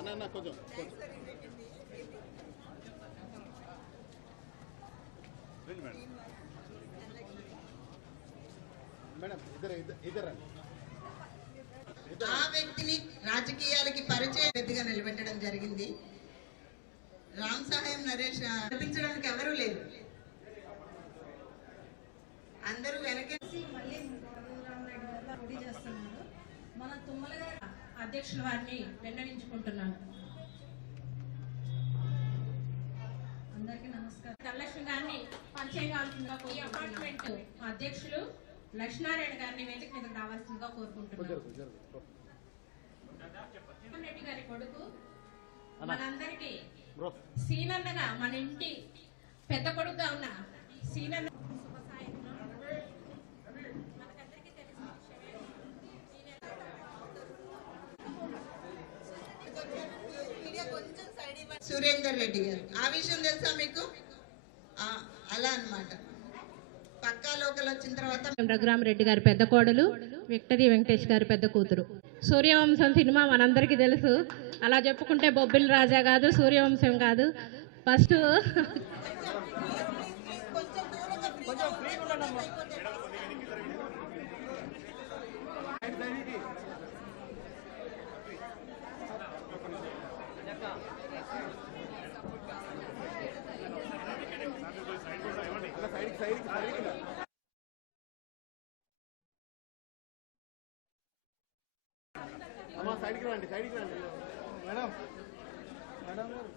అన్న కొంచెం madam madam ఇద్దరు ఇద్దరు ఇద్దరండి ఆ వ్యక్తిని రాజకీయాలకి పరిచయం వ్యక్తిగా నిలబెట్టడం జరిగింది. రామ్ సహాయం నరేష్ నడిపించడానికి ఎవరూ లేరు. అందరూ వెనకే మళ్ళీ రఘురామరెడ్డి గారు పోటీ చేస్తున్నారు మన తుమ్మల గారు అధ్యక్షుల వారిని వెల్లడించుకుంటున్నాను. అందరికీ నమస్కారం. ధనలక్ష్మి గారిని పరిచయం కావాల్సిందిగా ఈ అపార్ట్మెంట్ అధ్యక్షులు లక్ష్మీనారాయణ గారిని వేదిక మీదకి రావాల్సిందిగా కోరుకుంటున్నాను. రెడ్డి గారి కొడుకు మనందరికీ సీనన్నగా మన ఇంటి పెద్ద కొడుకుగా ఉన్న సీనన్న రెడ్డి గారు. ఆ విషయం తెలుసా మీకు? అలా అన్నమాట. పక్కా లోకల్ వచ్చిన తర్వాత రఘురామరెడ్డి గారి పెద్ద కోడలు విక్టరీ వెంకటేష్ గారి పెద్ద కూతురు. సూర్యవంశం సినిమా మనందరికీ తెలుసు. అలా చెప్పుకుంటే బొబ్బిలి రాజా కాదు సూర్యవంశం కాదు. ఫస్ట్ సైడ్కి రండి సైడ్కి రండి. మేడం. మేడం గారు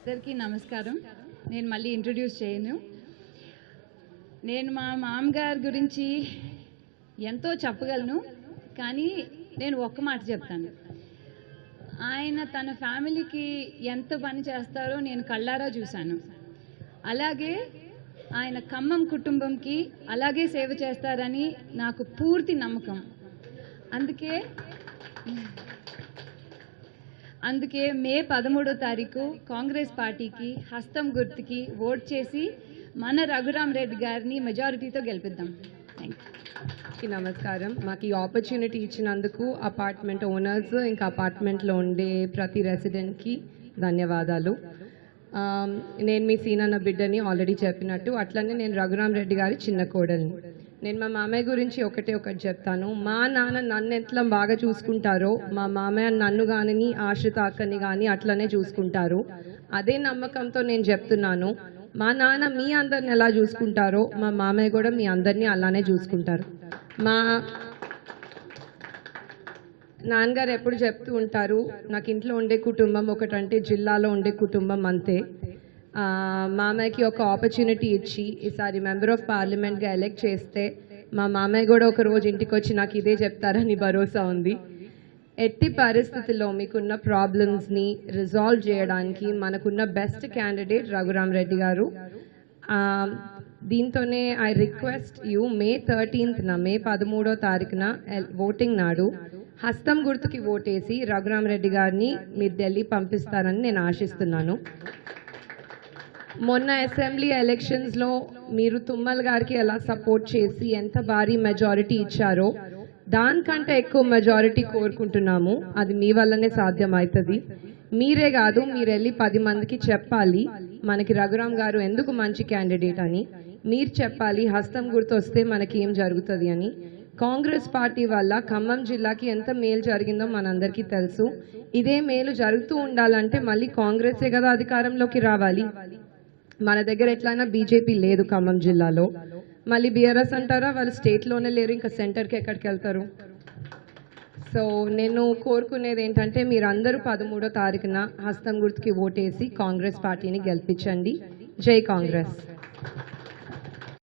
అందరికీ నమస్కారం. నేను మళ్ళీ ఇంట్రడ్యూస్ చేయను. నేను మా మామగారి గురించి ఎంతో చెప్పగలను కానీ నేను ఒక్క మాట చెప్తాను. ఆయన తన ఫ్యామిలీకి ఎంత పని చేస్తారో నేను కళ్ళారా చూశాను. అలాగే ఆయన ఖమ్మం కుటుంబంకి అలాగే సేవ చేస్తారని నాకు పూర్తి నమ్మకం. అందుకే అందుకే మే పదమూడో తారీఖు కాంగ్రెస్ పార్టీకి హస్తం గుర్తుకి ఓట్ చేసి మన రఘురామ్ రెడ్డి గారిని మెజారిటీతో గెలిపిద్దాం. థ్యాంక్ యూ నమస్కారం. మాకు ఈ ఆపర్చునిటీ ఇచ్చినందుకు అపార్ట్మెంట్ ఓనర్స్ ఇంకా అపార్ట్మెంట్లో ఉండే ప్రతి రెసిడెంట్కి ధన్యవాదాలు. నేను మీ సీనన్న బిడ్డని ఆల్రెడీ చెప్పినట్టు అట్లనే నేను రఘురామ్ రెడ్డి గారి చిన్న కోడల్ని. నేను మా మామయ్య గురించి ఒకటే ఒకటి చెప్తాను. మా నాన్న నన్ను ఎట్లా బాగా చూసుకుంటారో మా మామయ్య నన్ను కానీ ఆశ్రిత అక్కని కానీ అట్లనే చూసుకుంటారు. అదే నమ్మకంతో నేను చెప్తున్నాను. మా నాన్న మీ అందరిని ఎలా చూసుకుంటారో మా మామయ్య కూడా మీ అందరినీ అలానే చూసుకుంటారు. మా నాన్నగారు ఎప్పుడు చెప్తూ ఉంటారు నాకు ఇంట్లో ఉండే కుటుంబం ఒకటంటే జిల్లాలో ఉండే కుటుంబం అంతే. మామయ్యకి ఒక ఆపర్చునిటీ ఇచ్చి ఈసారి మెంబర్ ఆఫ్ పార్లమెంట్గా ఎలెక్ట్ చేస్తే మా మామయ్య కూడా ఒక రోజు ఇంటికి వచ్చి నాకు ఇదే చెప్తారని భరోసా ఉంది. ఎట్టి పరిస్థితుల్లో మీకున్న ప్రాబ్లమ్స్ని రిజాల్వ్ చేయడానికి మనకున్న బెస్ట్ క్యాండిడేట్ రఘురామ్ రెడ్డి గారు. దీంతోనే ఐ రిక్వెస్ట్ యూ మే థర్టీన్త్న మే పదమూడో తారీఖున ఓటింగ్ నాడు హస్తం గుర్తుకి ఓటేసి రఘురామ్ రెడ్డి గారిని మీరు ఢిల్లీ పంపిస్తారని నేను ఆశిస్తున్నాను. మొన్న అసెంబ్లీ ఎలక్షన్స్లో మీరు తుమ్మల్ గారికి ఎలా సపోర్ట్ చేసి ఎంత భారీ మెజారిటీ ఇచ్చారో దానికంటే ఎక్కువ మెజారిటీ కోరుకుంటున్నాము. అది మీ వల్లనే సాధ్యమవుతుంది. మీరే కాదు మీరు వెళ్ళి పది మందికి చెప్పాలి మనకి రఘురామ్ గారు ఎందుకు మంచి క్యాండిడేట్ అని. మీరు చెప్పాలి హస్తం గుర్తు వస్తే మనకి ఏం జరుగుతుంది అని. కాంగ్రెస్ పార్టీ వల్ల ఖమ్మం జిల్లాకి ఎంత మేలు జరిగిందో మనందరికీ తెలుసు. ఇదే మేలు జరుగుతూ ఉండాలంటే మళ్ళీ కాంగ్రెసే కదా అధికారంలోకి రావాలి. మన దగ్గర ఎట్లయినా బీజేపీ లేదు ఖమ్మం జిల్లాలో. మళ్ళీ బీఆర్ఎస్ అంటారా? వాళ్ళు స్టేట్లోనే లేరు ఇంకా సెంటర్కి ఎక్కడికి వెళ్తారు? సో నేను కోరుకునేది ఏంటంటే మీరందరూ పదమూడో తారీఖున హస్తం గుర్తుకి ఓటేసి కాంగ్రెస్ పార్టీని గెలిపించండి. జై కాంగ్రెస్.